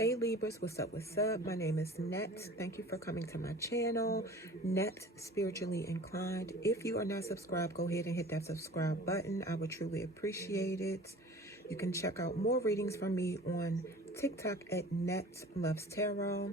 Hey Libras, what's up, what's up? My name is Net. Thank you for coming to my channel, Net Spiritually Inclined. If you are not subscribed, go ahead and hit that subscribe button. I would truly appreciate it. You can check out more readings from me on TikTok at Net Loves Tarot.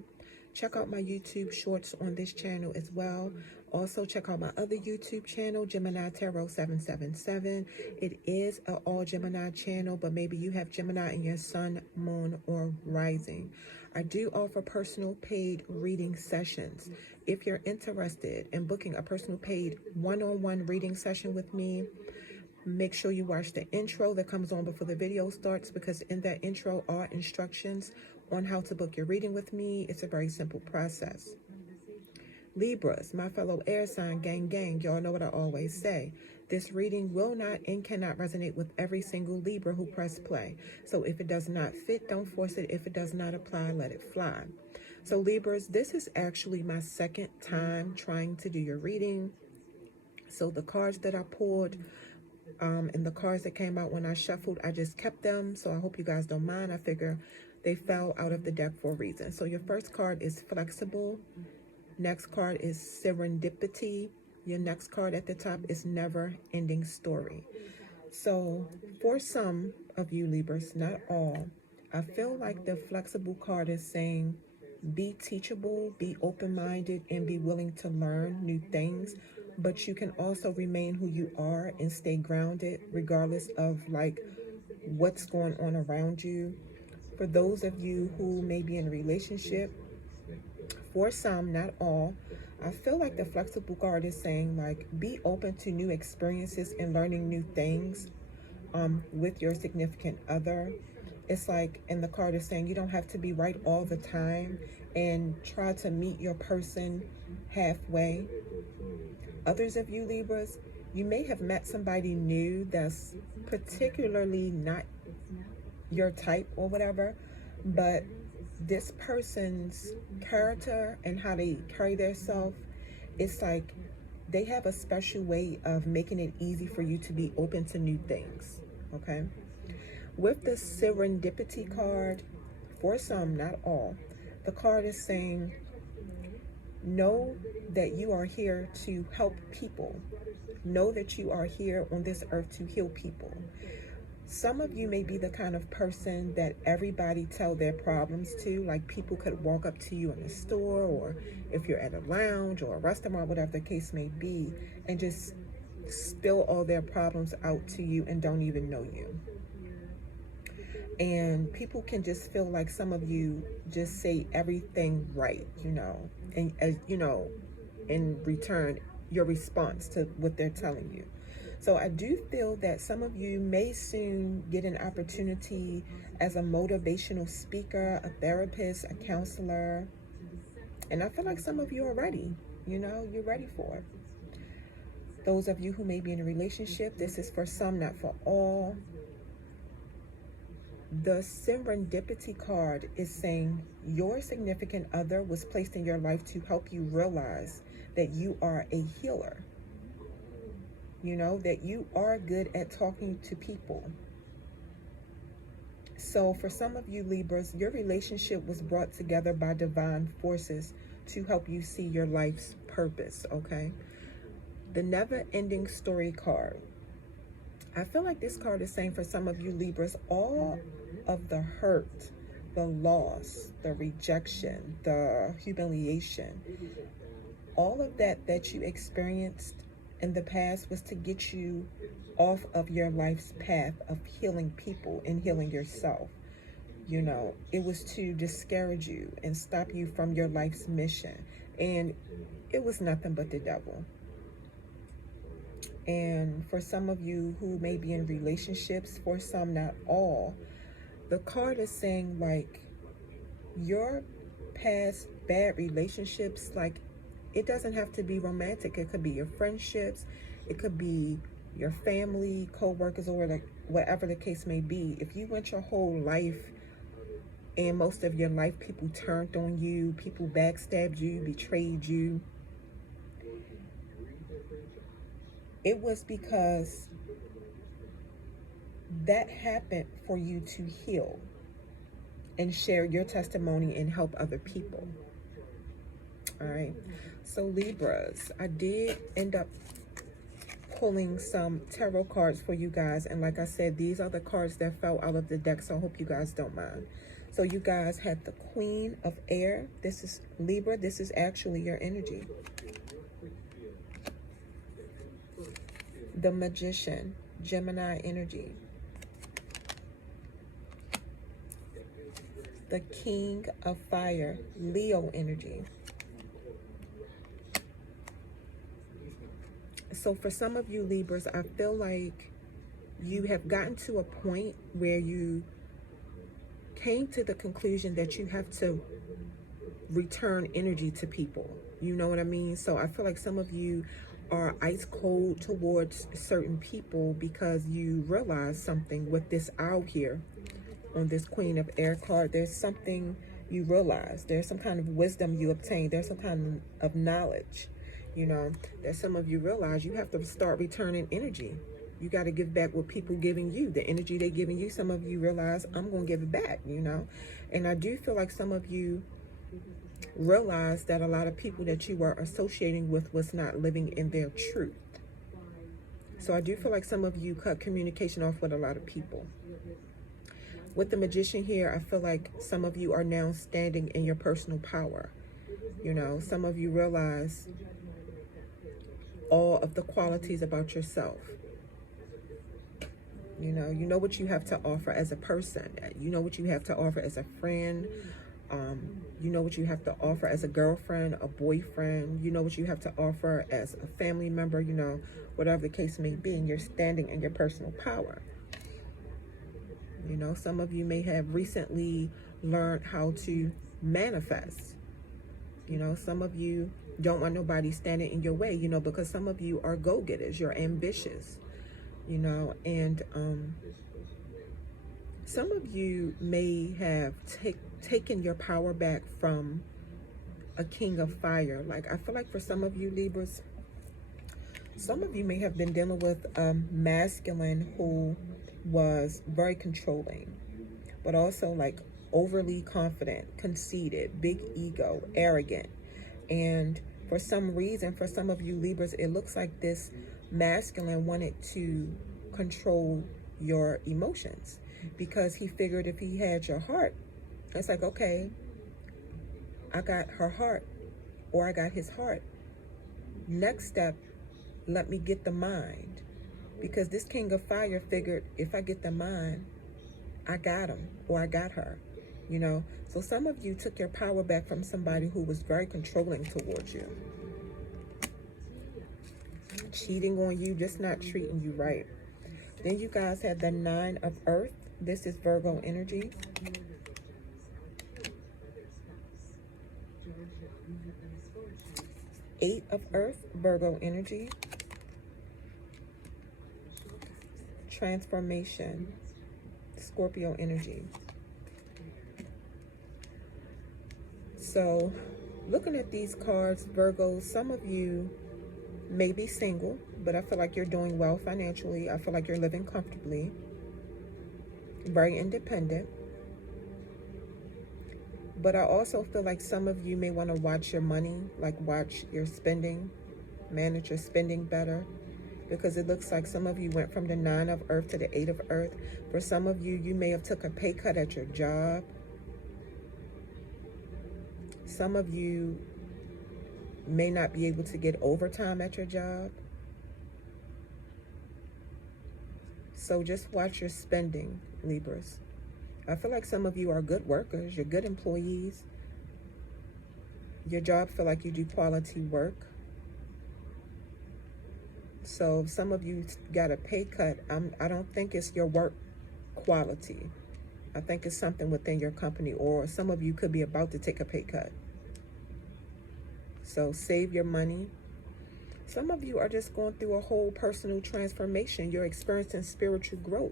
Check out my YouTube shorts on this channel as well. Also, check out my other YouTube channel, Gemini Tarot 777. It is an all Gemini channel, but maybe you have Gemini in your sun, moon, or rising. I do offer personal paid reading sessions. If you're interested in booking a personal paid one-on-one reading session with me, make sure you watch the intro that comes on before the video starts, because in that intro are instructions on how to book your reading with me. It's a very simple process. Libras, my fellow air sign, gang, y'all know what I always say. This reading will not and cannot resonate with every single Libra who press play. So if it does not fit, don't force it. If it does not apply, let it fly. So Libras, this is actually my second time trying to do your reading. So the cards that I pulled and the cards that came out when I shuffled, I just kept them. So I hope you guys don't mind. I figure they fell out of the deck for a reason. So your first card is flexible. Next card is serendipity. Your next card at the top is never ending story. So for some of you Libras, not all, I feel like the flexible card is saying be teachable, be open-minded, and be willing to learn new things. But you can also remain who you are and stay grounded regardless of like what's going on around you. For those of you who may be in a relationship, for some, not all, I feel like the flexible card is saying like be open to new experiences and learning new things with your significant other. It's like, and the card is saying you don't have to be right all the time, and try to meet your person halfway. Others of you Libras, you may have met somebody new that's particularly not your type or whatever, but this person's character and how they carry themselves, it's like they have a special way of making it easy for you to be open to new things, okay? With the serendipity card, for some, not all, the card is saying know that you are here to help people. Know that you are here on this earth to heal people. Some of you may be the kind of person that everybody tell their problems to. Like people could walk up to you in a store, or if you're at a lounge or a restaurant, whatever the case may be, and just spill all their problems out to you and don't even know you. And people can just feel like some of you just say everything right, you know, and as you know, in return, your response to what they're telling you. So I do feel that some of you may soon get an opportunity as a motivational speaker, a therapist, a counselor. And I feel like some of you are ready, you know, you're ready for it. Those of you who may be in a relationship, this is for some, not for all. The serendipity card is saying your significant other was placed in your life to help you realize that you are a healer. You know, that you are good at talking to people. So for some of you Libras, your relationship was brought together by divine forces to help you see your life's purpose, okay? The never-ending story card. I feel like this card is saying for some of you Libras, all of the hurt, the loss, the rejection, the humiliation, all of that you experienced in the past was to get you off of your life's path of healing people and healing yourself. You know, it was to discourage you and stop you from your life's mission. And it was nothing but the devil. And for some of you who may be in relationships, for some, not all, the card is saying like your past bad relationships, like it doesn't have to be romantic. It could be your friendships. It could be your family, co-workers, or like whatever the case may be. If you went your whole life and most of your life people turned on you, people backstabbed you, betrayed you, it was because that happened for you to heal. and share your testimony and help other people. All right. So Libras, I did end up pulling some tarot cards for you guys, and like I said, these are the cards that fell out of the deck, so I hope you guys don't mind. So you guys had the Queen of Air. This is Libra. This is actually your energy. The Magician, Gemini energy. The King of Fire, Leo energy. So for some of you Libras, I feel like you have gotten to a point where you came to the conclusion that you have to return energy to people. You know what I mean? So I feel like some of you are ice cold towards certain people because you realize something with this out here on this Queen of Air card. There's something you realize. There's some kind of wisdom you obtain. There's some kind of knowledge, you know, that some of you realize you have to start returning energy. You got to give back what people giving you, the energy they're giving you. Some of you realize, I'm going to give it back, you know. And I do feel like some of you realize that a lot of people that you were associating with was not living in their truth. So I do feel like some of you cut communication off with a lot of people. With the Magician here, I feel like some of you are now standing in your personal power. You know, some of you realize all of the qualities about yourself. You know what you have to offer as a person. You know what you have to offer as a friend. You know what you have to offer as a girlfriend, a boyfriend. You know what you have to offer as a family member, you know, whatever the case may be. And you're standing in your personal power. You know, some of you may have recently learned how to manifest. You know, some of you don't want nobody standing in your way, you know, because some of you are go-getters. You're ambitious, you know, and some of you may have taken your power back from a King of Fire. Like, I feel like for some of you Libras, some of you may have been dealing with a masculine who was very controlling, but also like overly confident, conceited, big ego, arrogant. And for some reason, for some of you Libras, it looks like this masculine wanted to control your emotions because he figured if he had your heart, it's like, okay, I got her heart or I got his heart. Next step, let me get the mind. Because this King of Fire figured if I get the mind, I got him or I got her, you know. So some of you took your power back from somebody who was very controlling towards you. Cheating on you, just not treating you right. Then you guys had the Nine of Earth. This is Virgo energy. Eight of Earth, Virgo energy. Transformation, Scorpio energy. So looking at these cards, Virgo, some of you may be single, but I feel like you're doing well financially. I feel like you're living comfortably, very independent. But I also feel like some of you may want to watch your money, like watch your spending, manage your spending better. Because it looks like some of you went from the Nine of Earth to the Eight of Earth. For some of you, you may have took a pay cut at your job. Some of you may not be able to get overtime at your job. So just watch your spending, Libras. I feel like some of you are good workers. You're good employees. Your job feel like you do quality work. So some of you got a pay cut. I don't think it's your work quality. I think it's something within your company, or some of you could be about to take a pay cut. So save your money. Some of you are just going through a whole personal transformation. You're experiencing spiritual growth.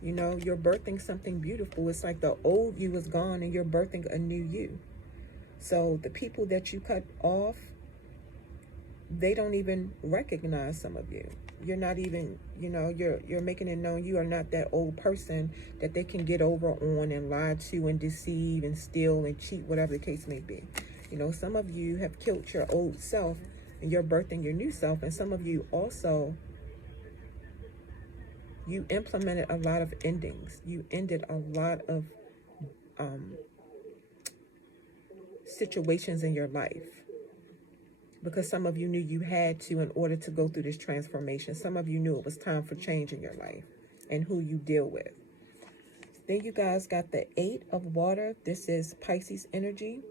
You know, you're birthing something beautiful. It's like the old you is gone and you're birthing a new you. So the people that you cut off, they don't even recognize some of you. You're not even, you're making it known you are not that old person that they can get over on and lie to and deceive and steal and cheat, whatever the case may be. Some of you have killed your old self and you're birthing your new self. And some of you also, you implemented a lot of endings. You ended a lot of situations in your life, because some of you knew you had to in order to go through this transformation. Some of you knew it was time for change in your life and who you deal with. Then you guys got the 8 of water. This is Pisces energy.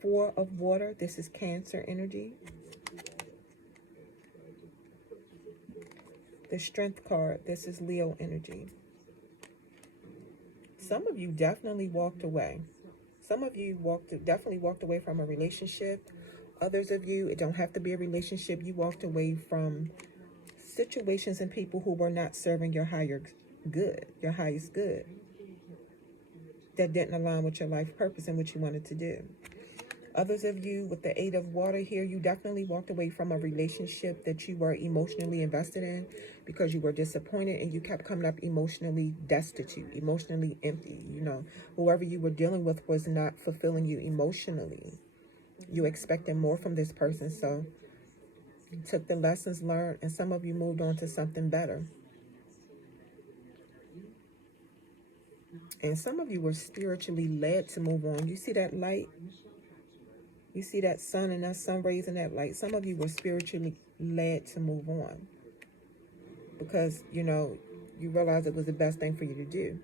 4 of water. This is Cancer energy. The Strength card. This is Leo energy. Some of you definitely walked away. Some of you definitely walked away from a relationship. Others of you, it don't have to be a relationship. You walked away from situations and people who were not serving your higher good, your highest good, that didn't align with your life purpose and what you wanted to do. Others of you with the 8 of water here, you definitely walked away from a relationship that you were emotionally invested in because you were disappointed and you kept coming up emotionally destitute, emotionally empty. Whoever you were dealing with was not fulfilling you emotionally. You expected more from this person, so you took the lessons learned and some of you moved on to something better. And some of you were spiritually led to move on. You see that light? You see that sun and that sun rays and that light. Some of you were spiritually led to move on because, you realized it was the best thing for you to do.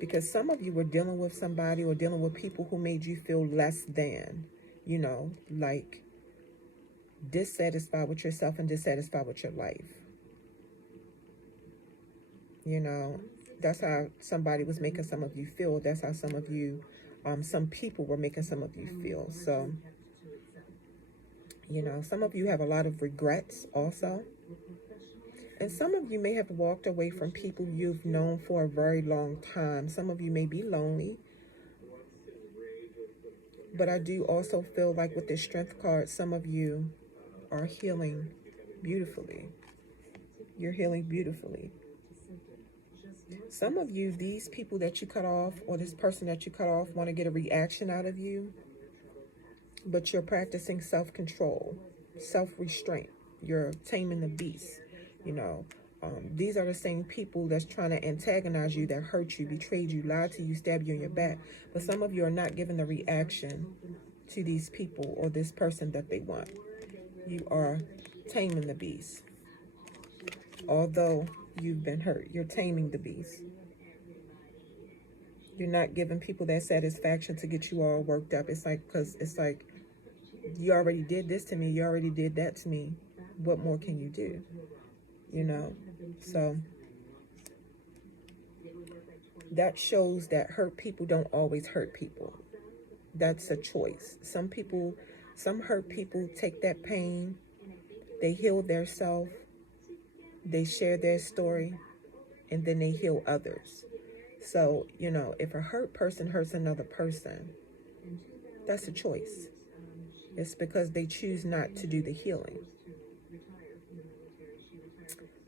Because some of you were dealing with somebody or dealing with people who made you feel less than, like dissatisfied with yourself and dissatisfied with your life. That's how somebody was making some of you feel. That's how some of you, some people were making some of you feel. So, some of you have a lot of regrets also. And some of you may have walked away from people you've known for a very long time. Some of you may be lonely. But I do also feel like with the Strength card, some of you are healing beautifully. You're healing beautifully. Some of you, these people that you cut off or this person that you cut off want to get a reaction out of you, but you're practicing self-control, self-restraint. You're taming the beast. These are the same people that's trying to antagonize you, that hurt you, betrayed you, lied to you, stabbed you in your back. But some of you are not giving the reaction to these people or this person that they want. You are taming the beast. Although you've been hurt, you're taming the beast. You're not giving people that satisfaction to get you all worked up. Because it's like, you already did this to me. You already did that to me. What more can you do? So that shows that hurt people don't always hurt people. That's a choice. Some hurt people take that pain, they heal their self, they share their story, and then they heal others. So, if a hurt person hurts another person, that's a choice. It's because they choose not to do the healing.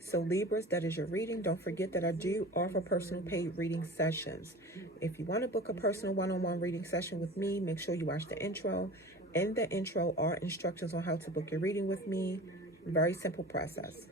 So Libras, that is your reading. Don't forget that I do offer personal paid reading sessions. If you want to book a personal one-on-one reading session with me, make sure you watch the intro. In the intro are instructions on how to book your reading with me. Very simple process.